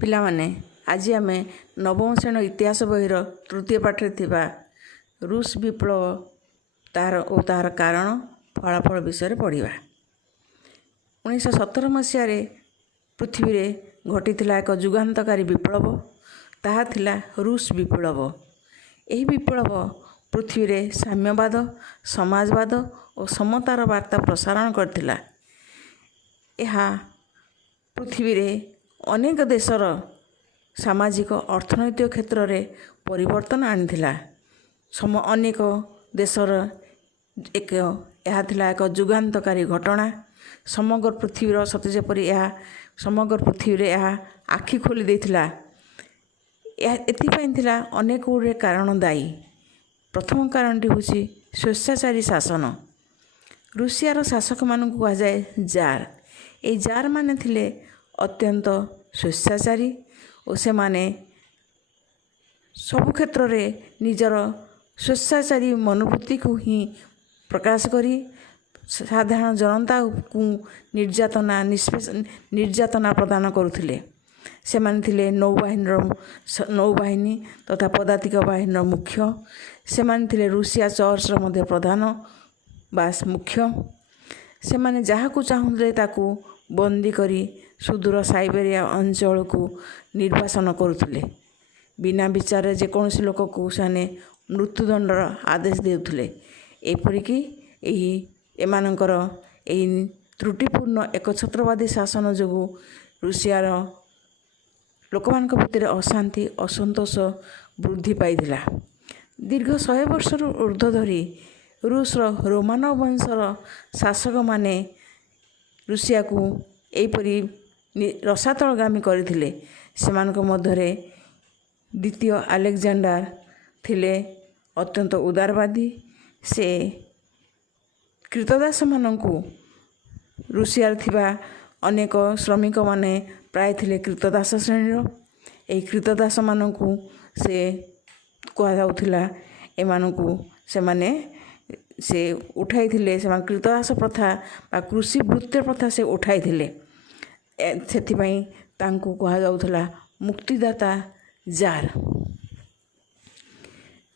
ପିଲାମାନେ ଆଜି ଆମେ ନବମ ଶ୍ରେଣୀ ଇତିହାସ ବହିର ତୃତୀୟ ପାଠରେ ଥିବା ରୁଷ ବିପ୍ଳବ ତାହାର କାରଣ ଫଳାଫଳ ବିଷୟରେ ପଢ଼ିବା। 1917 ମସିହାରେ ପୃଥିବୀରେ ଘଟିଥିଲା ଏକ ଯୁଗାନ୍ତକାରୀ ବିପ୍ଳବ। ତାହା ଥିଲା ରୁଷ ବିପ୍ଳବ। ଏହି ବିପ୍ଳବ ପୃଥିବୀରେ ସାମ୍ୟବାଦ, ସମାଜବାଦ ଓ ସମତାର ବାର୍ତ୍ତା ପ୍ରସାରଣ କରିଥିଲା। ଏହା ପୃଥିବୀରେ ଅନେକ ଦେଶର ସାମାଜିକ ଅର୍ଥନୈତିକ କ୍ଷେତ୍ରରେ ପରିବର୍ତ୍ତନ ଆଣିଥିଲା। ଅନେକ ଦେଶର ଏହା ଥିଲା ଏକ ଯୁଗାନ୍ତକାରୀ ଘଟଣା। ସମଗ୍ର ପୃଥିବୀର ସତେ ଯେପରି ସମଗ୍ର ପୃଥିବୀରେ ଏହା ଆଖି ଖୋଲି ଦେଇଥିଲା। ଏଥିପାଇଁ ଥିଲା ଅନେକ ଗୁଡ଼ିଏ କାରଣ ଦାୟୀ। ପ୍ରଥମ କାରଣଟି ହେଉଛି ସ୍ୱେଚ୍ଛାଚାରୀ ଶାସନ। ରୁଷିଆର ଶାସକମାନଙ୍କୁ କୁହାଯାଏ ଜାର୍। ଏହି ଜାର୍ ମାନେ ଥିଲେ ଅତ୍ୟନ୍ତ ସ୍ୱେଚ୍ଛାଚାରୀ ଓ ସେମାନେ ସବୁ କ୍ଷେତ୍ରରେ ନିଜର ସ୍ୱେଚ୍ଛାଚାରୀ ମନୋବୃତ୍ତିକୁ ହିଁ ପ୍ରକାଶ କରି ସାଧାରଣ ଜନତାକୁ ନିର୍ଯାତନା ପ୍ରଦାନ କରୁଥିଲେ। ସେମାନେ ଥିଲେ ନୌବାହିନୀ ତଥା ପଦାତିକ ବାହିନୀର ମୁଖ୍ୟ। ସେମାନେ ଥିଲେ ରୁଷିଆ ଚର୍ଚ୍ଚର ମଧ୍ୟ ପ୍ରଧାନ ବା ମୁଖ୍ୟ। ସେମାନେ ଯାହାକୁ ଚାହୁଁଥିଲେ ତାକୁ ବନ୍ଦୀ କରି ସୁଦୂର ସାଇବେରିଆ ଅଞ୍ଚଳକୁ ନିର୍ବାସନ କରୁଥିଲେ। ବିନା ବିଚାରରେ ଯେକୌଣସି ଲୋକକୁ ସେମାନେ ମୃତ୍ୟୁଦଣ୍ଡର ଆଦେଶ ଦେଉଥିଲେ। ଏପରିକି ଏମାନଙ୍କର ଏହି ତ୍ରୁଟିପୂର୍ଣ୍ଣ ଏକଛତ୍ରବାଦୀ ଶାସନ ଯୋଗୁଁ ରୁଷିଆର ଲୋକମାନଙ୍କ ଭିତରେ ଅଶାନ୍ତି ଅସନ୍ତୋଷ ବୃଦ୍ଧି ପାଇଥିଲା। ଦୀର୍ଘ 100 ବର୍ଷରୁ ଉର୍ଦ୍ଧ୍ୱ ଧରି ରୁଷର ରୋମାନବ ବଂଶର ଶାସକମାନେ ରୁଷିଆକୁ ଏହିପରି ରସାତଳଗାମୀ କରିଥିଲେ। ସେମାନଙ୍କ ମଧ୍ୟରେ ଦ୍ୱିତୀୟ ଆଲେକଜାଣ୍ଡାର ଥିଲେ ଅତ୍ୟନ୍ତ ଉଦାରବାଦୀ। ସେ କ୍ରୀତଦାସମାନଙ୍କୁ ରୁଷିଆରେ ଥିବା ଅନେକ ଶ୍ରମିକମାନେ ପ୍ରାୟ ଥିଲେ କ୍ରୀତଦାସ ଶ୍ରେଣୀର। ଏହି କ୍ରୀତଦାସମାନଙ୍କୁ ସେ କୁହାଯାଉଥିଲା ଏମାନଙ୍କୁ ସେ ଉଠାଇଥିଲେ। ସେମାନେ କ୍ରୀତଦାସ ପ୍ରଥା ବା କୃଷି ବୃତ୍ତି ପ୍ରଥା ସେ ଉଠାଇଥିଲେ। ସେଥିପାଇଁ ତାଙ୍କୁ କୁହାଯାଉଥିଲା ମୁକ୍ତିଦାତା ଜାର୍।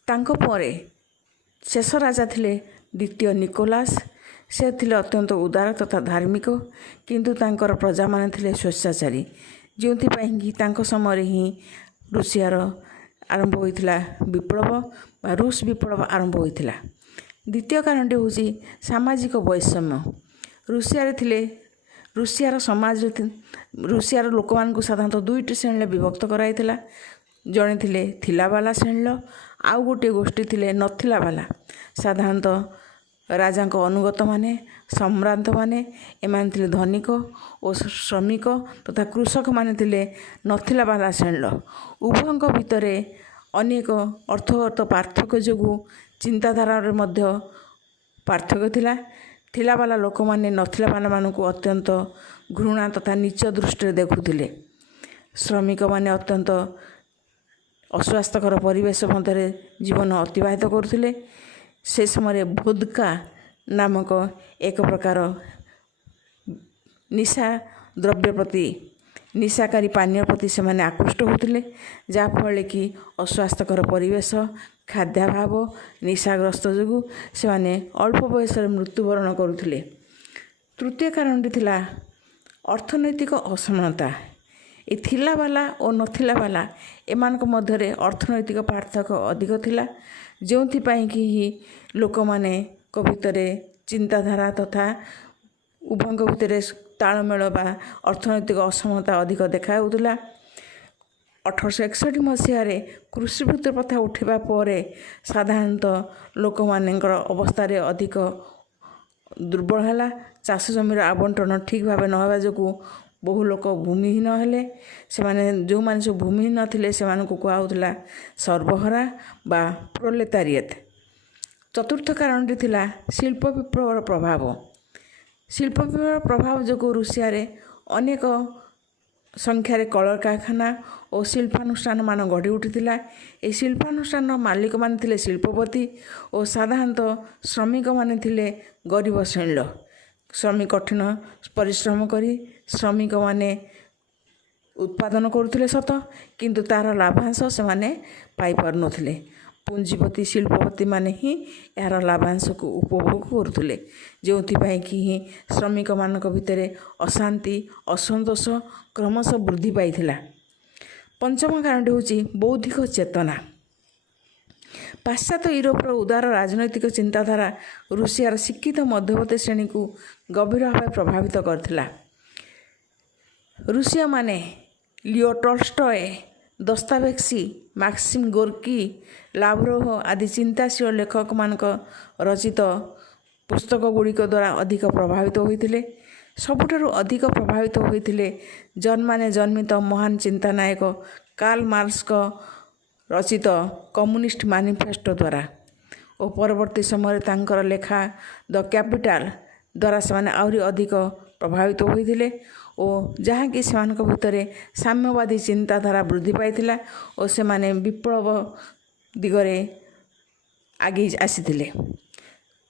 ତାଙ୍କ ପରେ ଶେଷ ରାଜା ଥିଲେ ଦ୍ୱିତୀୟ ନିକୋଲାସ। ସେ ଥିଲେ ଅତ୍ୟନ୍ତ ଉଦାର ତଥା ଧାର୍ମିକ, କିନ୍ତୁ ତାଙ୍କର ପ୍ରଜାମାନେ ଥିଲେ ସ୍ୱେଚ୍ଛାଚାରୀ, ଯେଉଁଥିପାଇଁ କି ତାଙ୍କ ସମୟରେ ହିଁ ରୁଷିଆର ଆରମ୍ଭ ହୋଇଥିଲା ବିପ୍ଳବ ବା ରୁଷ ବିପ୍ଳବ ଆରମ୍ଭ ହୋଇଥିଲା। ଦ୍ୱିତୀୟ କାରଣଟି ହେଉଛି ସାମାଜିକ ବୈଷମ୍ୟ। ରୁଷିଆର ଲୋକମାନଙ୍କୁ ସାଧାରଣତଃ ଦୁଇଟି ଶ୍ରେଣୀରେ ବିଭକ୍ତ କରାଯାଇଥିଲା। ଜଣେ ଥିଲେ ଥିଲାବାଲା ଶ୍ରେଣୀର, ଆଉ ଗୋଟିଏ ଗୋଷ୍ଠୀ ଥିଲେ ନଥିଲାବାଲା। ସାଧାରଣତଃ ରାଜାଙ୍କ ଅନୁଗତମାନେ, ସମ୍ଭ୍ରାନ୍ତମାନେ, ଏମାନେ ଥିଲେ ଧନିକ ଓ ଶ୍ରମିକ ତଥା କୃଷକମାନେ ଥିଲେ ନଥିଲାବାଲା ଶ୍ରେଣୀର। ଉଭୟଙ୍କ ଭିତରେ ଅନେକ ଅର୍ଥଗତ ପାର୍ଥକ୍ୟ ଯୋଗୁଁ ଚିନ୍ତାଧାରାରେ ମଧ୍ୟ ପାର୍ଥକ୍ୟ ଥିଲା। ଥିଲାବାଲା ଲୋକମାନେ ନଥିଲାବାଲାମାନଙ୍କୁ ଅତ୍ୟନ୍ତ ଘୃଣା ତଥା ନୀଚ ଦୃଷ୍ଟିରେ ଦେଖୁଥିଲେ। ଶ୍ରମିକମାନେ ଅତ୍ୟନ୍ତ ଅସ୍ୱାସ୍ଥ୍ୟକର ପରିବେଶ ମଧ୍ୟରେ ଜୀବନ ଅତିବାହିତ କରୁଥିଲେ। ସେ ସମୟରେ ଭୋଦକା ନାମକ ଏକ ପ୍ରକାର ନିଶାକାରୀ ପାନୀୟ ପ୍ରତି ସେମାନେ ଆକୃଷ୍ଟ ହେଉଥିଲେ, ଯାହାଫଳରେ କି ଅସ୍ୱାସ୍ଥ୍ୟକର ପରିବେଶ, ଖାଦ୍ୟାଭାବ, ନିଶାଗ୍ରସ୍ତ ଯୋଗୁଁ ସେମାନେ ଅଳ୍ପ ବୟସରେ ମୃତ୍ୟୁବରଣ କରୁଥିଲେ। ତୃତୀୟ କାରଣଟି ଥିଲା ଅର୍ଥନୈତିକ ଅସମାନତା। ଏ ଥିଲାବାଲା ଓ ନଥିଲାବାଲା ଏମାନଙ୍କ ମଧ୍ୟରେ ଅର୍ଥନୈତିକ ପାର୍ଥକ୍ୟ ଅଧିକ ଥିଲା, ଯେଉଁଥିପାଇଁ କି ଲୋକମାନଙ୍କ ଭିତରେ ଚିନ୍ତାଧାରା ତଥା ଉଭୟଙ୍କ ଭିତରେ ତାଳମେଳ ବା ଅର୍ଥନୈତିକ ଅସମାନତା ଅଧିକ ଦେଖାଯାଉଥିଲା। 1861 ମସିହାରେ କୃଷିବୃତ୍ତି ପ୍ରଥା ଉଠିବା ପରେ ସାଧାରଣତଃ ଲୋକମାନଙ୍କର ଅବସ୍ଥାରେ ଅଧିକ ଦୁର୍ବଳ ହେଲା। ଚାଷ ଜମିର ଆବଣ୍ଟନ ଠିକ୍ ଭାବେ ନ ହେବା ଯୋଗୁଁ ବହୁ ଲୋକ ଭୂମିହୀନ ହେଲେ। ଯେଉଁମାନେ ସବୁ ଭୂମିହୀନ ଥିଲେ ସେମାନଙ୍କୁ କୁହାହେଉଥିଲା ସର୍ବହରା ବା ପ୍ରୋଲେତାରିଏଟ୍। ଚତୁର୍ଥ କାରଣଟି ଥିଲା ଶିଳ୍ପ ବିପ୍ଳବର ପ୍ରଭାବ। ଶିଳ୍ପ ବିପ୍ଳବର ପ୍ରଭାବ ଯୋଗୁଁ ରୁଷିଆରେ ଅନେକ ସଂଖ୍ୟାରେ କଳକାରଖାନା ଓ ଶିଳ୍ପାନୁଷ୍ଠାନମାନ ଗଢ଼ି ଉଠିଥିଲା। ଏହି ଶିଳ୍ପାନୁଷ୍ଠାନର ମାଲିକମାନେ ଥିଲେ ଶିଳ୍ପପତି ଓ ସାଧାରଣତଃ ଶ୍ରମିକମାନେ ଥିଲେ ଗରିବ ଶ୍ରେଣୀର। କଠିନ ପରିଶ୍ରମ କରି ଶ୍ରମିକମାନେ उत्पादन करुले सत किंतु तार लाभांश से माने पाई पार नथिले। पुंजीपति शिल्पपति माने ही यार लाभांश को उपभोग करुले, जो कि ही श्रमिक मानक भितर अशांति असंतोष क्रमश वृद्धि पाइथिला। पंचम कारण होची बौद्धिक चेतना। पाश्चात्य यूरोपर उदार राजनैतिक चिंताधारा रूसियार शिक्षित मध्यवर्ती श्रेणी को गभीर भाव प्रभावित करथिला। रूसिया माने Leo Tolstoy, Dostoevsky, Maxim Gorky, Lavrov आदि चिंताशील लेखक मानक रचित पुस्तक गुड़िक द्वारा अधिक प्रभावित होइथिले। सबुठारु अधिक प्रभावित होइथिले जर्मनी जन्मित महान चिंतानायक कार्ल मार्क्स रचित कम्युनिस्ट मैनिफेस्टो द्वारा और परवर्ती समय तांकर लेखा द कैपिटल द्वारा से आहरी अधिक प्रभावित होइथिले और जहाँकि से भितर साम्यवादी चिंताधारा वृद्धि पाइथिला और से माने विप्लव दिगरे आगे आसीथिले।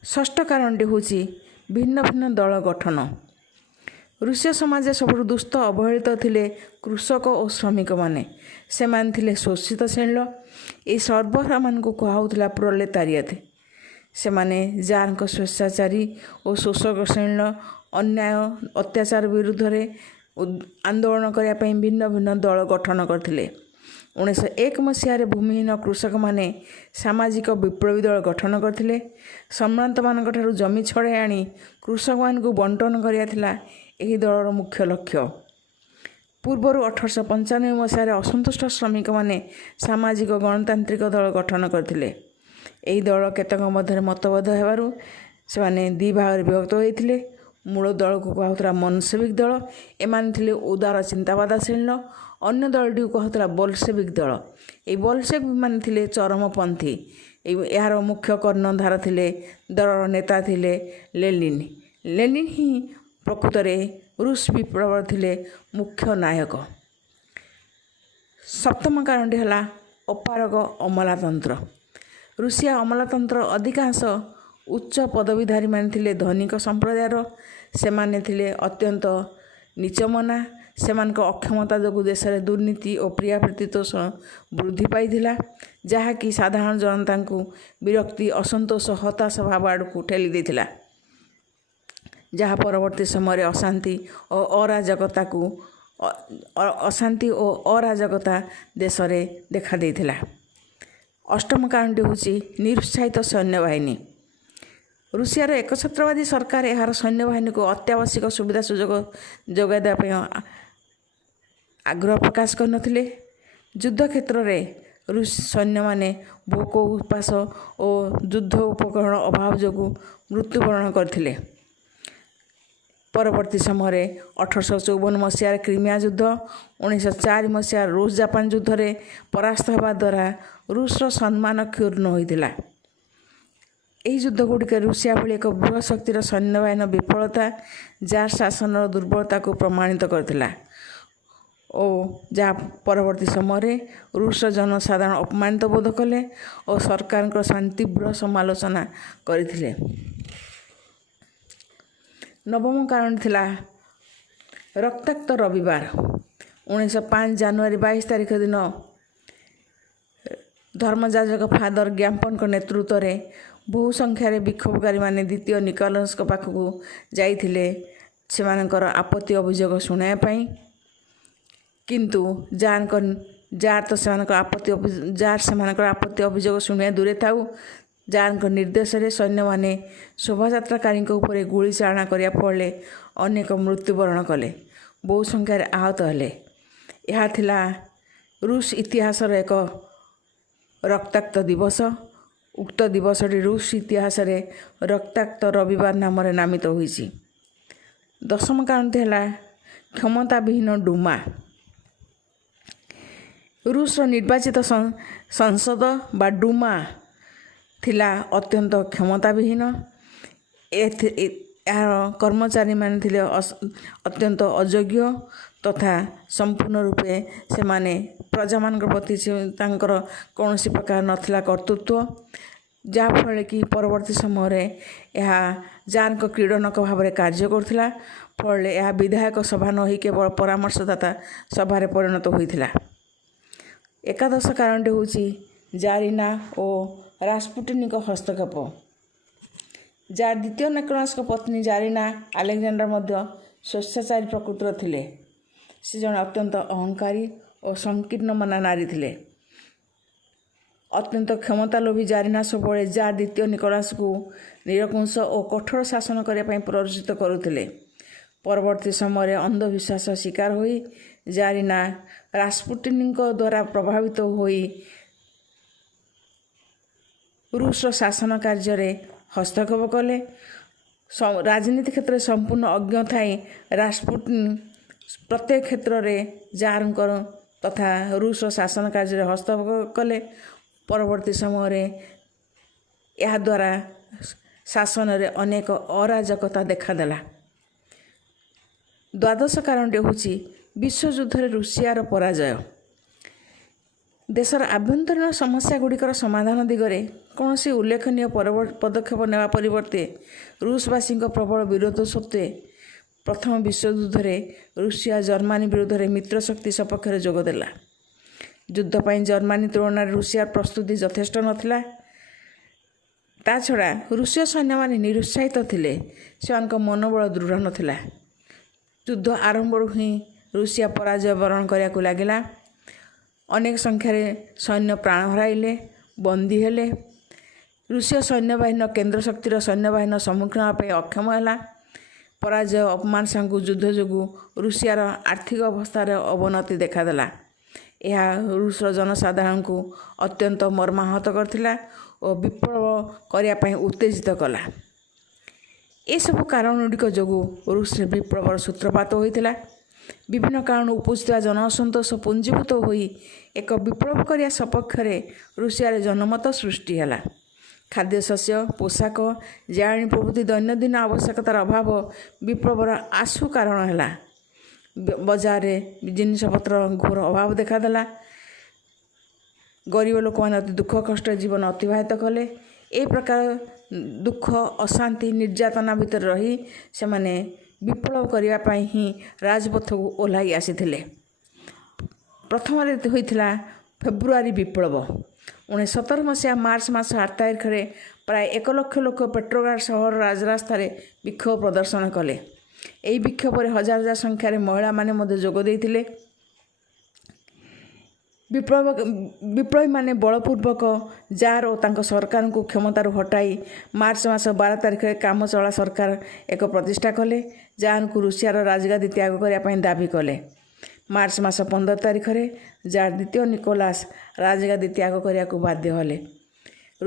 षष्ठ कारणटी होची भिन्न भिन्न दल गठन। रूसिया समाज सबुठ दुष्ट अवहेलित थिले कृषक और श्रमिक माने, से माने थिले शोषित श्रेणी। ये सर्वहारा मान को कहुला प्रोलेतारिएट। से माने जार स्वेच्छाचारी और शोषक श्रेणी अन्याय अत्याचार विरुद्ध आंदोलन करने भिन्न भिन्न दल गठन करथिले। 1901 मसीह भूमिहीन कृषक माने सामाजिक विप्लवी दल गठन करथिले। सम्रांत मान जमी छड़ाई आनी कृषक मान को बंटन करिया यही दलर मुख्य लक्ष्य। पूर्वर 1895 मसीह असंतुष्ट श्रमिक माने सामाजिक गणतांत्रिक दल गठन करथिले। यही दल केतक मध्य मतभेद हेबारु से माने दी भाग विभक्त होइथिले। मूल दल को कहूला मनसेविक दल, एमान थिले उदार चिंतावादा श्रेणी। अन्य दलटी को कहूला बोल्शेविक दल। ये बोल्शेविक मान थिले चरमपंथी। यार मुख्य कर्णधार थिले दलर नेता थिले लेनिन। लेनिन ही प्रकृत रूस विप्लव थिले मुख्य नायक। सप्तम कारणटी है अपारग अमलातंत्र। रूसिया अमलातंत्र अधिकांश उच्च पदवीधारी मान थिले धनिक संप्रदायर। से माने थिले अत्यंत नीचमना। सेमानक अक्षमता जो देश में दुर्नीति और प्रियाप्रीतितोष वृद्धि पाइथिला, जहाँकि साधारण जनता को विरक्ति असंतोष हताश भाव आड़ को ठेली देथिला, जहाँ परवर्ती समय अशांति और अराजकता देश में देखा देथिला। अष्टम कारणटी होची निरुत्साहित सैन्य बाहिनी। रूसियार एकछत्रवादी सरकार यार सैन्य बाहिनी को अत्यावश्यक सुविधा सुजोग जोगाई देवाई आग्रह प्रकाश करनथिले। युद्ध क्षेत्र में रूस सैन्य माने भोक उपास और युद्ध उपकरण अभाव जो मृत्युवरण करथिले। परवर्ती समय 1854 मसीह क्रीमिया युद्ध, 1904 मसीह रूस जापान युद्ध में परास्त होगा द्वारा रूसर सम्मान क्षुण्ण होइथिला। यही युद्ध गुड़िक रूसिया भली एक बृहत शक्तिर सैन्य बाहिनी विफलता जार शासन दुर्बलता को प्रमाणित करथिला और जहाँ परवर्ती समय रूसर जनसाधारण अपमानित बोध कले और सरकार तीव्र समालोचना करथिले। नवम कारण थिला रक्ताक्त रविवार। 1905 जनवरी 22 तारिख दिन धर्मजाजक फादर ज्ञापन नेतृत्व में बहु संख्यार विक्षोभकारी माने द्वितीय निकोलस पाखक जाइथिले सेमानकर आपत्ति अभियोग शुणाई। किंतु जार तो सेमानकर आपत्ति अभियोग शुणा दूरे थाउ, जार निर्देश रे सैन्य माने शोभायात्राकारी उपरे गुली चालना करिया फले अनेक मृत्युवरण कले, बहु संख्यार आहत हेले। यह थिला रूस इतिहास एक रक्ताक्त दिवस। उक्त दिवसटी रूस इतिहास रे रक्ताक्त रविवार नाम नामित होइछि। दशम कारण है क्षमताविहीन डुमा। रूस निर्वाचित संसद बा डुमा थिला अत्यंत क्षमताविहीन। यार कर्मचारी मान थिले अत्यंत अयोग्य तथा संपूर्ण रूपे से माने प्रजा मान प्रति तांकर कौनसी प्रकार नथिला कर्तृत्व, जहाँफल कि परवर्ती समय यह जार क्रीडनक भाव में कार्य करथिला। ଫଳରେ ଏହା ବିଧାୟକ ସଭା ନ ହୋଇ କେବଳ ପରାମର୍ଶଦାତା ସଭାରେ ପରିଣତ ହୋଇଥିଲା। ଏକାଦଶ କାରଣଟି ହେଉଛି ଜାରିନା ଓ ରାସପୁଟିନଙ୍କ ହସ୍ତକ୍ଷେପ। ଯାର ଦ୍ୱିତୀୟ ନିକୋଲାସଙ୍କ ପତ୍ନୀ ଜାରିନା ଆଲେକ୍ଜାଣ୍ଡାର ମଧ୍ୟ ସ୍ୱେଚ୍ଛାଚାରୀ ପ୍ରକୃତିର ଥିଲେ। ସେ ଜଣେ ଅତ୍ୟନ୍ତ ଅହଙ୍କାରୀ ଓ ସଂକୀର୍ଣ୍ଣମନା ନାରୀ ଥିଲେ। ଅତ୍ୟନ୍ତ କ୍ଷମତାଲୋଭୀ ଜାରିନା ସବୁବେଳେ ଯାର ଦ୍ୱିତୀୟ ନିକୋଲାସକୁ ନିରଙ୍କୁଶ ଓ କଠୋର ଶାସନ କରିବା ପାଇଁ ପ୍ରରୋଚିତ କରୁଥିଲେ। ପରବର୍ତ୍ତୀ ସମୟରେ ଅନ୍ଧବିଶ୍ୱାସ ଶିକାର ହୋଇ ଜାରିନା ରାସପୁଟିନଙ୍କ ଦ୍ୱାରା ପ୍ରଭାବିତ ହୋଇ ରୁଷର ଶାସନ କାର୍ଯ୍ୟରେ ହସ୍ତକ୍ଷେପ କଲେ। ରାଜନୀତି କ୍ଷେତ୍ରରେ ସମ୍ପୂର୍ଣ୍ଣ ଅଜ୍ଞ ଥାଇ ରାସପୁଟିନ ପ୍ରତ୍ୟେକ କ୍ଷେତ୍ରରେ ଜାରଙ୍କର ତଥା ରୁଷର ଶାସନ କାର୍ଯ୍ୟରେ ହସ୍ତକ୍ଷେପ କଲେ। ପରବର୍ତ୍ତୀ ସମୟରେ ଏହାଦ୍ୱାରା ଶାସନରେ ଅନେକ ଅରାଜକତା ଦେଖାଦେଲା। ଦ୍ୱାଦଶ କାରଣଟି ହେଉଛି ବିଶ୍ୱଯୁଦ୍ଧରେ ରୁଷିଆର ପରାଜୟ। ଦେଶର ଆଭ୍ୟନ୍ତରୀଣ ସମସ୍ୟାଗୁଡ଼ିକର ସମାଧାନ ଦିଗରେ କୌଣସି ଉଲ୍ଲେଖନୀୟ ପଦକ୍ଷେପ ନେବା ପରିବର୍ତ୍ତେ ରୁଷବାସୀଙ୍କ ପ୍ରବଳ ବିରୋଧ ସତ୍ତ୍ୱେ ପ୍ରଥମ ବିଶ୍ୱଯୁଦ୍ଧରେ ରୁଷିଆ ଜର୍ମାନୀ ବିରୋଧରେ ମିତ୍ରଶକ୍ତି ସପକ୍ଷରେ ଯୋଗ ଦେଲା। ଯୁଦ୍ଧ ପାଇଁ ଜର୍ମାନୀ ତୁଳନାରେ ରୁଷିଆର ପ୍ରସ୍ତୁତି ଯଥେଷ୍ଟ ନଥିଲା। ତା ଛଡ଼ା ରୁଷୀୟ ସୈନ୍ୟମାନେ ନିରୁତ୍ସାହିତ ଥିଲେ। ସେମାନଙ୍କ ମନୋବଳ ଦୃଢ଼ ନଥିଲା। ଯୁଦ୍ଧ ଆରମ୍ଭରୁ ହିଁ ରୁଷିଆ ପରାଜୟ ବରଣ କରିବାକୁ ଲାଗିଲା। ଅନେକ ସଂଖ୍ୟାରେ ସୈନ୍ୟ ପ୍ରାଣ ହରାଇଲେ, ବନ୍ଦୀ ହେଲେ। ରୁଷୀୟ ସୈନ୍ୟବାହିନୀର କେନ୍ଦ୍ର ଶକ୍ତିର ସୈନ୍ୟବାହିନୀର ସମ୍ମୁଖୀନ ହେବା ପାଇଁ ଅକ୍ଷମ ହେଲା। ପରାଜୟ ଅପମାନ ସାଙ୍ଗୁ ଯୁଦ୍ଧ ଯୋଗୁଁ ରୁଷିଆର ଆର୍ଥିକ ଅବସ୍ଥାରେ ଅବନତି ଦେଖାଦେଲା। ଏହା ରୁଷର ଜନସାଧାରଣଙ୍କୁ ଅତ୍ୟନ୍ତ ମର୍ମାହତ କରିଥିଲା ଓ ବିପ୍ଳବ କରିବା ପାଇଁ ଉତ୍ତେଜିତ କଲା। ଏସବୁ କାରଣଗୁଡ଼ିକ ଯୋଗୁଁ ରୁଷରେ ବିପ୍ଳବର ସୂତ୍ରପାତ ହୋଇଥିଲା। ବିଭିନ୍ନ କାରଣରୁ ଉପୁଜିଥିବା ଜନ ଅସନ୍ତୋଷ ପୁଞ୍ଜୀଭୂତ ହୋଇ ଏକ ବିପ୍ଳବ କରିବା ସପକ୍ଷରେ ରୁଷିଆରେ ଜନମତ ସୃଷ୍ଟି ହେଲା। ଖାଦ୍ୟଶସ୍ୟ, ପୋଷାକ, ଜାଳେଣୀ ପ୍ରଭୃତି ଦୈନନ୍ଦିନ ଆବଶ୍ୟକତାର ଅଭାବ ବିପ୍ଳବର ଆଶୁ କାରଣ ହେଲା। ବଜାରରେ ଜିନିଷପତ୍ର ଘୋର ଅଭାବ ଦେଖାଦେଲା। ଗରିବ ଲୋକମାନେ ଅତି ଦୁଃଖ କଷ୍ଟରେ ଜୀବନ ଅତିବାହିତ କଲେ। ଏହି ପ୍ରକାର ଦୁଃଖ, ଅଶାନ୍ତି, ନିର୍ଯାତନା ଭିତରେ ରହି ସେମାନେ ବିପ୍ଳବ କରିବା ପାଇଁ ହିଁ ରାଜପଥକୁ ଓହ୍ଲାଇ ଆସିଥିଲେ। ପ୍ରଥମରେ ହୋଇଥିଲା ଫେବୃଆରୀ ବିପ୍ଳବ। 1917 ମସିହା ମାର୍ଚ୍ଚ ମାସ 8 ତାରିଖରେ ପ୍ରାୟ 1 ଲକ୍ଷ ଲୋକ ପେଟ୍ରୋଗ୍ରାଡ ସହରର ରାଜରାସ୍ତାରେ ବିକ୍ଷୋଭ ପ୍ରଦର୍ଶନ କଲେ। ଏହି ବିକ୍ଷୋଭରେ ହଜାର ହଜାର ସଂଖ୍ୟାରେ ମହିଳାମାନେ ମଧ୍ୟ ଯୋଗ ଦେଇଥିଲେ। ବିପ୍ଳବୀମାନେ ବଳପୂର୍ବକ ଜାର ଓ ତାଙ୍କ ସରକାରଙ୍କୁ କ୍ଷମତାରୁ ହଟାଇ ମାର୍ଚ୍ଚ ମାସ 12 ତାରିଖରେ କାମଚଳା ସରକାର ଏକ ପ୍ରତିଷ୍ଠା କଲେ। ଜାରଙ୍କୁ ରୁଷିଆର ରାଜଗାଦି ତ୍ୟାଗ କରିବା ପାଇଁ ଦାବି କଲେ। ମାର୍ଚ୍ଚ ମାସ 15 ତାରିଖରେ ଜାର ଦ୍ୱିତୀୟ ନିକୋଲାସ ରାଜଗାଦି ତ୍ୟାଗ କରିବାକୁ ବାଧ୍ୟ ହେଲେ।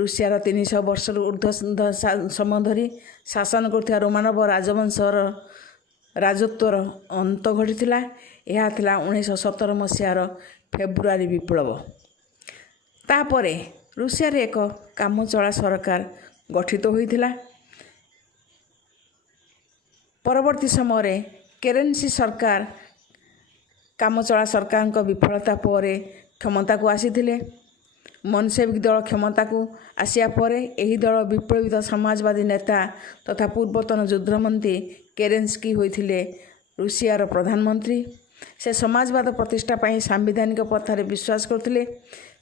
ରୁଷିଆର 300 ବର୍ଷରୁ ଉର୍ଦ୍ଧ୍ୱ ସମୟ ଧରି ଶାସନ କରୁଥିବା ରୋମାନବ ରାଜବଂଶର ରାଜତ୍ୱର ଅନ୍ତ ଘଟିଥିଲା। ଏହା ଥିଲା 1917 ମସିହାର ଫେବୃଆରୀ ବିପ୍ଳବ। ତାପରେ ରୁଷିଆରେ ଏକ କାମଚଳା ସରକାର ଗଠିତ ହୋଇଥିଲା। ପରବର୍ତ୍ତୀ ସମୟରେ କେରେନ୍ସି ସରକାର କାମଚଳା ସରକାରଙ୍କ ବିଫଳତା ପରେ କ୍ଷମତାକୁ ଆସିଥିଲେ। ମନସେଭିକ ଦଳ କ୍ଷମତାକୁ ଆସିବା ପରେ ଏହି ଦଳ ବିପ୍ଳବୀତ ସମାଜବାଦୀ ନେତା ତଥା ପୂର୍ବତନ ଯୁଦ୍ଧମନ୍ତ୍ରୀ କେରେନ୍ସ୍କି ହୋଇଥିଲେ ରୁଷିଆର ପ୍ରଧାନମନ୍ତ୍ରୀ। ସେ ସମାଜବାଦ ପ୍ରତିଷ୍ଠା ପାଇଁ ସାମ୍ବିଧାନିକ ପ୍ରଥାରେ ବିଶ୍ୱାସ କରୁଥିଲେ।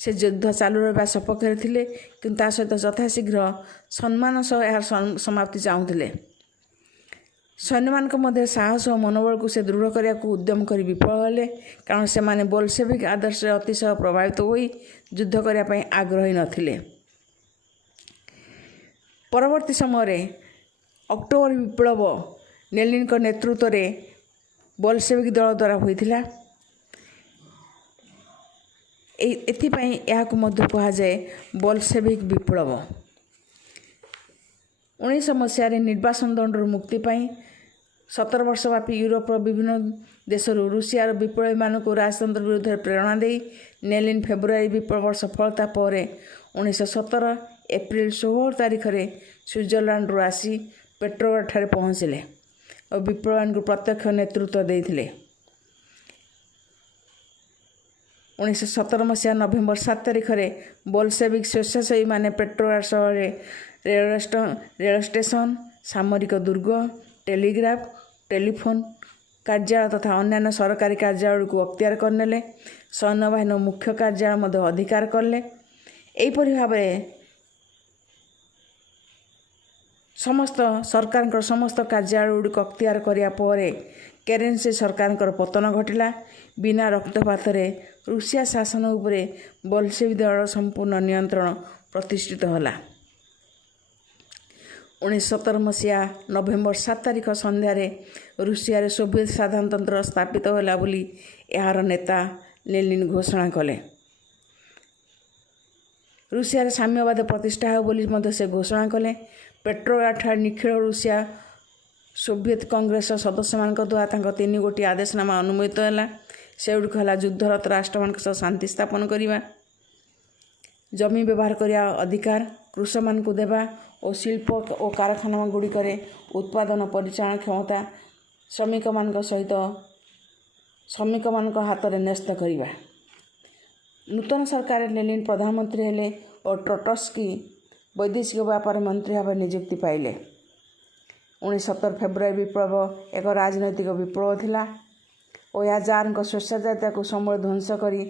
ସେ ଯୁଦ୍ଧ ଚାଲୁ ରହିବା ସପକ୍ଷରେ ଥିଲେ, କିନ୍ତୁ ତା ସହିତ ଯଥାଶୀଘ୍ର ସମ୍ମାନ ସହ ଏହାର ସମାପ୍ତି ଚାହୁଁଥିଲେ। ସୈନ୍ୟମାନଙ୍କ ମଧ୍ୟରେ ସାହସ ଓ ମନୋବଳକୁ ସେ ଦୃଢ଼ କରିବାକୁ ଉଦ୍ୟମ କରି ବିଫଳ ହେଲେ, କାରଣ ସେମାନେ ବୋଲସେଭିକ ଆଦର୍ଶରେ ଅତିଶୟ ପ୍ରଭାବିତ ହୋଇ ଯୁଦ୍ଧ କରିବା ପାଇଁ ଆଗ୍ରହୀ ନଥିଲେ। ପରବର୍ତ୍ତୀ ସମୟରେ ଅକ୍ଟୋବର ବିପ୍ଳବ ଲେନିନ୍ଙ୍କ ନେତୃତ୍ୱରେ ବୋଲସେଭିକ ଦଳ ଦ୍ୱାରା ହୋଇଥିଲା। ଏଥିପାଇଁ ଏହାକୁ ମଧ୍ୟ କୁହାଯାଏ ବୋଲସେଭିକ ବିପ୍ଳବ। 1900 ମସିହାରେ ନିର୍ବାସନ ଦଣ୍ଡରୁ ମୁକ୍ତି ପାଇଁ 17 ବର୍ଷ ବ୍ୟାପୀ ୟୁରୋପର ବିଭିନ୍ନ ଦେଶରୁ ରୁଷିଆର ବିପ୍ଳବୀମାନଙ୍କୁ ରାଜତନ୍ତ୍ର ବିରୁଦ୍ଧରେ ପ୍ରେରଣା ଦେଇ ଲେନିନ୍ ଫେବୃଆରୀ ବିପ୍ଳବର ସଫଳତା ପରେ 1917 ଏପ୍ରିଲ 16 ତାରିଖରେ ସୁଇଜରଲ୍ୟାଣ୍ଡରୁ ଆସି ପେଟ୍ରୋଗ୍ରାଡଠାରେ ପହଞ୍ଚିଲେ ଓ ବିପ୍ଳବୀମାନଙ୍କୁ ପ୍ରତ୍ୟକ୍ଷ ନେତୃତ୍ୱ ଦେଇଥିଲେ। 1917 ମସିହା ନଭେମ୍ବର 7 ତାରିଖରେ ବୋଲସେଭିକ ସ୍ୱେଚ୍ଛାସେବୀମାନେ ପେଟ୍ରୋଗ୍ରାଡ ସହରରେ ରେଳ ଷ୍ଟେସନ, ସାମରିକ ଦୁର୍ଗ, ଟେଲିଗ୍ରାଫ टेलीफोन କାର୍ଯ୍ୟାଳୟ ତଥା ଅନ୍ୟାନ୍ୟ ସରକାରୀ କାର୍ଯ୍ୟାଳୟକୁ ଅକ୍ତିଆର କରିନେଲେ। ସୈନ୍ୟବାହିନୀର ମୁଖ୍ୟ କାର୍ଯ୍ୟାଳୟ ମଧ୍ୟ ଅଧିକାର କଲେ। ଏହିପରି ଭାବରେ ସମସ୍ତ ସରକାରଙ୍କର ସମସ୍ତ କାର୍ଯ୍ୟାଳୟଗୁଡ଼ିକ ଅକ୍ତିଆର କରିବା ପରେ କେରେନ୍ସି ସରକାରଙ୍କର ପତନ ଘଟିଲା। ବିନା ରକ୍ତପାତରେ ରୁଷିଆ ଶାସନ ଉପରେ ବୋଲସେଭିକ୍ ଦଳର ସମ୍ପୂର୍ଣ୍ଣ ନିୟନ୍ତ୍ରଣ ପ୍ରତିଷ୍ଠିତ ହେଲା। 1917 ମସିହା ନଭେମ୍ବର 7 ତାରିଖ ସନ୍ଧ୍ୟାରେ ରୁଷିଆରେ ସୋଭିଏତ୍ ସାଧାରଣତନ୍ତ୍ର ସ୍ଥାପିତ ହେଲା ବୋଲି ଏହାର ନେତା ଲେନିନ୍ ଘୋଷଣା କଲେ। ରୁଷିଆରେ ସାମ୍ୟବାଦ ପ୍ରତିଷ୍ଠା ହେବ ବୋଲି ମଧ୍ୟ ସେ ଘୋଷଣା କଲେ। ପେଟ୍ରୋଗ୍ରାଡଠାରେ ନିଖିଳ ରୁଷିଆ ସୋଭିଏତ୍ କଂଗ୍ରେସର ସଦସ୍ୟମାନଙ୍କ ଦ୍ୱାରା ତାଙ୍କ 3 ଗୋଟି ଆଦେଶନାମା ଅନୁମୋଦିତ ହେଲା। ସେଗୁଡ଼ିକ ହେଲା ଯୁଦ୍ଧରତ ରାଷ୍ଟ୍ରମାନଙ୍କ ସହ ଶାନ୍ତି ସ୍ଥାପନ କରିବା, ଜମି ବ୍ୟବହାର କରିବା ଅଧିକାର କୃଷକମାନଙ୍କୁ ଦେବା ଓ ଶିଳ୍ପ ଓ କାରଖାନାଗୁଡ଼ିକରେ ଉତ୍ପାଦନ ପରିଚାଳନା କ୍ଷମତା ଶ୍ରମିକମାନଙ୍କ ହାତରେ ନ୍ୟସ୍ତ କରିବା। ନୂତନ ସରକାରରେ ଲେନିନ୍ ପ୍ରଧାନମନ୍ତ୍ରୀ ହେଲେ ଓ ଟ୍ରୋଟ୍ସ୍କି ବୈଦେଶିକ ବ୍ୟାପାର ମନ୍ତ୍ରୀ ଭାବେ ନିଯୁକ୍ତି ପାଇଲେ। 1917 ଫେବୃଆରୀ ବିପ୍ଳବ ଏକ ରାଜନୈତିକ ବିପ୍ଳବ ଥିଲା ଓ ଏହା ଜାର୍ଙ୍କ ସ୍ୱେଚ୍ଛାଚାରିତାକୁ ସମୂଳେ ଧ୍ୱଂସ କରି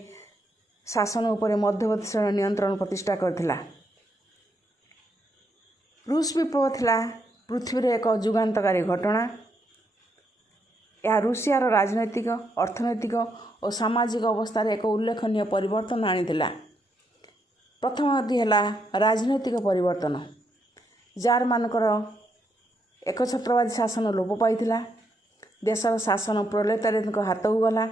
ଶାସନ ଉପରେ ମଧ୍ୟବର୍ତ୍ତୀ ଶ୍ରେଣୀର ନିୟନ୍ତ୍ରଣ ପ୍ରତିଷ୍ଠା କରିଥିଲା। ରୁଷ ବିପ୍ଳବ ଥିଲା ପୃଥିବୀରେ ଏକ ଯୁଗାନ୍ତକାରୀ ଘଟଣା। ଏହା ରୁଷିଆର ରାଜନୈତିକ, ଅର୍ଥନୈତିକ ଓ ସାମାଜିକ ଅବସ୍ଥାରେ ଏକ ଉଲ୍ଲେଖନୀୟ ପରିବର୍ତ୍ତନ ଆଣିଥିଲା। ପ୍ରଥମଟି ହେଲା ରାଜନୈତିକ ପରିବର୍ତ୍ତନ। ଜାର୍ମାନଙ୍କର ଏକଛତ୍ରବାଦୀ ଶାସନ ଲୋପ ପାଇଥିଲା। ଦେଶର ଶାସନ ପ୍ରୋଲେତାରିଏଟଙ୍କ ହାତକୁ ଗଲା।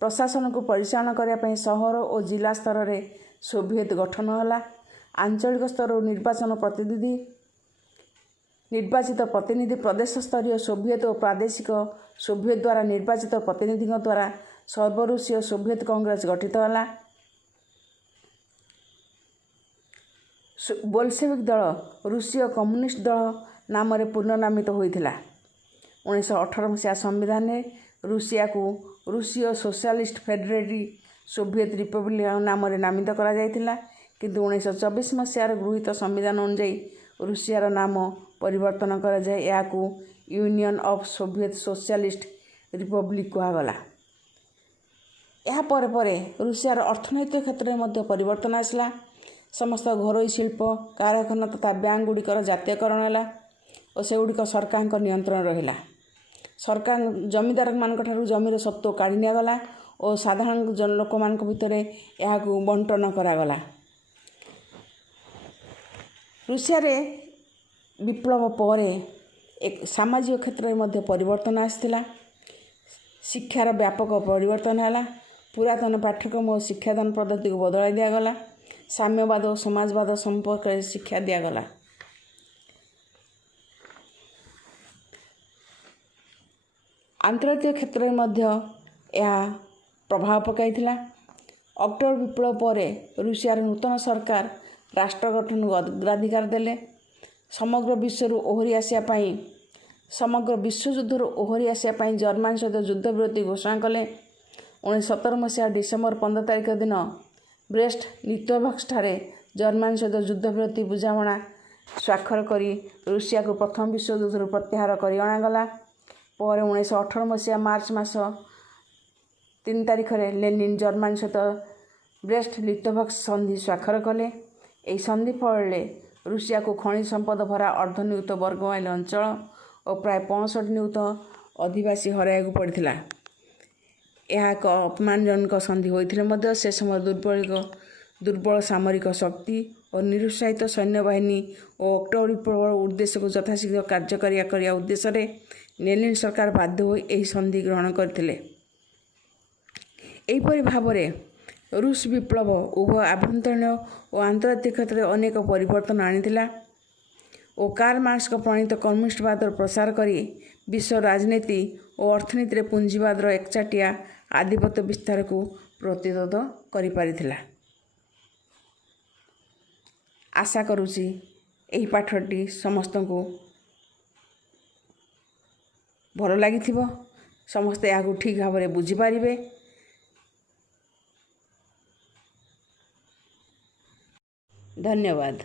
ପ୍ରଶାସନକୁ ପରିଚାଳନା କରିବା ପାଇଁ ସହର ଓ ଜିଲ୍ଲା ସ୍ତରରେ ସୋଭିଏତ୍ ଗଠନ ହେଲା। ଆଞ୍ଚଳିକ ସ୍ତରରୁ ନିର୍ବାଚିତ ପ୍ରତିନିଧି, ପ୍ରଦେଶ ସ୍ତରୀୟ ସୋଭିଏତ୍ ଓ ପ୍ରାଦେଶିକ ସୋଭିଏତ୍ ଦ୍ୱାରା ନିର୍ବାଚିତ ପ୍ରତିନିଧିଙ୍କ ଦ୍ୱାରା ସର୍ବରୁଷୀୟ ସୋଭିଏତ୍ କଂଗ୍ରେସ ଗଠିତ ହେଲା। ବୋଲସେଭିକ୍ ଦଳ ରୁଷୀୟ କମ୍ୟୁନିଷ୍ଟ ଦଳ ନାମରେ ପୁନର୍ନାମିତ ହୋଇଥିଲା। 1918 ମସିହା ସମ୍ବିଧାନରେ ରୁଷିଆକୁ ରୁଷୀୟ ସୋସିଆଲିଷ୍ଟ ଫେଡେରେଟିଭ ସୋଭିଏତ୍ ରିପବ୍ଲିକ ନାମରେ ନାମିତ କରାଯାଇଥିଲା। କିନ୍ତୁ 1924 ମସିହାର ଗୃହୀତ ସମ୍ବିଧାନ ଅନୁଯାୟୀ ରୁଷିଆର ନାମ ପରିବର୍ତ୍ତନ କରାଯାଇ ଏହାକୁ union of Soviet socialist Republic କୁହାଗଲା। ଏହା ପରେ ପରେ ରୁଷିଆର ଅର୍ଥନୈତିକ କ୍ଷେତ୍ରରେ ମଧ୍ୟ ପରିବର୍ତ୍ତନ ଆସିଲା। ସମସ୍ତ ଘରୋଇ ଶିଳ୍ପ, କାରଖାନା ତଥା ବ୍ୟାଙ୍କଗୁଡ଼ିକର ଜାତୀୟକରଣ ହେଲା ଓ ସେଗୁଡ଼ିକ ସରକାରଙ୍କ ନିୟନ୍ତ୍ରଣ ରହିଲା। ସରକାର ଜମିଦାରମାନଙ୍କଠାରୁ ଜମିର ସତ୍ତ୍ୱ କାଢ଼ି ନିଆଗଲା ଓ ସାଧାରଣ ଲୋକମାନଙ୍କ ଭିତରେ ଏହାକୁ ବଣ୍ଟନ କରାଗଲା। ରୁଷିଆରେ ବିପ୍ଳବ ପରେ ସାମାଜିକ କ୍ଷେତ୍ରରେ ମଧ୍ୟ ପରିବର୍ତ୍ତନ ଆସିଥିଲା। ଶିକ୍ଷାର ବ୍ୟାପକ ପରିବର୍ତ୍ତନ ହେଲା। ପୁରାତନ ପାଠ୍ୟକ୍ରମ ଓ ଶିକ୍ଷାଦାନ ପଦ୍ଧତିକୁ ବଦଳାଇ ଦିଆଗଲା। ସାମ୍ୟବାଦ ଓ ସମାଜବାଦ ସମ୍ପର୍କରେ ଶିକ୍ଷା ଦିଆଗଲା। ଆନ୍ତର୍ଜାତିକ କ୍ଷେତ୍ରରେ ମଧ୍ୟ ଏହା ପ୍ରଭାବ ପକାଇଥିଲା। ଅକ୍ଟୋବର ବିପ୍ଳବ ପରେ ରୁଷିଆର ନୂତନ ସରକାର ରାଷ୍ଟ୍ର ଗଠନକୁ ଅଗ୍ରାଧିକାର ଦେଲେ। ସମଗ୍ର ବିଶ୍ୱଯୁଦ୍ଧରୁ ଓହରି ଆସିବା ପାଇଁ ଜର୍ମାନୀ ସହିତ ଯୁଦ୍ଧ ବିରତି ଘୋଷଣା କଲେ। 1917 ମସିହା ଡିସେମ୍ବର 15 ତାରିଖ ଦିନ ବ୍ରେଷ୍ଟ ଲିଟୋଭସ୍କଠାରେ ଜର୍ମାନୀ ସହିତ ଯୁଦ୍ଧ ବିରତି ବୁଝାମଣା ସ୍ୱାକ୍ଷର କରି ରୁଷିଆକୁ ପ୍ରଥମ ବିଶ୍ୱଯୁଦ୍ଧରୁ ପ୍ରତ୍ୟାହାର କରି ଅଣାଗଲା। ପରେ 1918 ମସିହା ମାର୍ଚ୍ଚ ମାସ 3 ତାରିଖରେ ଲେନିନ୍ ଜର୍ମାନୀ ସହିତ ବ୍ରେଷ୍ଟ ଲିଟୋଭସ୍କ ସନ୍ଧି ସ୍ୱାକ୍ଷର କଲେ। ଏହି ସନ୍ଧି ଫଳରେ ରୁଷିଆକୁ ଖଣିଜ ସମ୍ପଦ ଭରା ଅର୍ଦ୍ଧନିୟୁତ ବର୍ଗମାଇଲ ଅଞ୍ଚଳ ଓ ପ୍ରାୟ 65 ନିୟୁତ ଅଧିବାସୀ ହରାଇବାକୁ ପଡ଼ିଥିଲା। ଏହା ଏକ ଅପମାନଜନକ ସନ୍ଧି ହୋଇଥିଲେ ମଧ୍ୟ ସେ ସମୟରେ ଦୁର୍ବଳ ସାମରିକ ଶକ୍ତି ଓ ନିରୁତ୍ସାହିତ ସୈନ୍ୟବାହିନୀ ଓ ଅକ୍ଟୋବର ବିପ୍ଳବର ଉଦ୍ଦେଶ୍ୟକୁ ଯଥାଶୀଘ୍ର କାର୍ଯ୍ୟକାରୀ କରିବା ଉଦ୍ଦେଶ୍ୟରେ ଲେନିନ୍ ସରକାର ବାଧ୍ୟ ହୋଇ ଏହି ସନ୍ଧି ଗ୍ରହଣ କରିଥିଲେ। ଏହିପରି ଭାବରେ ରୁଷ ବିପ୍ଳବ ଉଭୟ ଆଭ୍ୟନ୍ତରୀଣ ଓ ଆନ୍ତର୍ଜାତିକ କ୍ଷେତ୍ରରେ ଅନେକ ପରିବର୍ତ୍ତନ ଆଣିଥିଲା ଓ କାର୍ଲ ମାର୍କ୍ସଙ୍କ ପ୍ରଣୀତ କମ୍ୟୁନିଷ୍ଟବାଦର ପ୍ରସାର କରି ବିଶ୍ୱ ରାଜନୀତି ଓ ଅର୍ଥନୀତିରେ ପୁଞ୍ଜିବାଦର ଏକଚାଟିଆ ଆଧିପତ୍ୟ ବିସ୍ତାରକୁ ପ୍ରତିରୋଧ କରିପାରିଥିଲା। ଆଶା କରୁଛି ଏହି ପାଠଟି ସମସ୍ତଙ୍କୁ ଭଲ ଲାଗିଥିବ। ସମସ୍ତେ ଏହାକୁ ଠିକ୍ ଭାବରେ ବୁଝିପାରିବେ। ଧନ୍ୟବାଦ।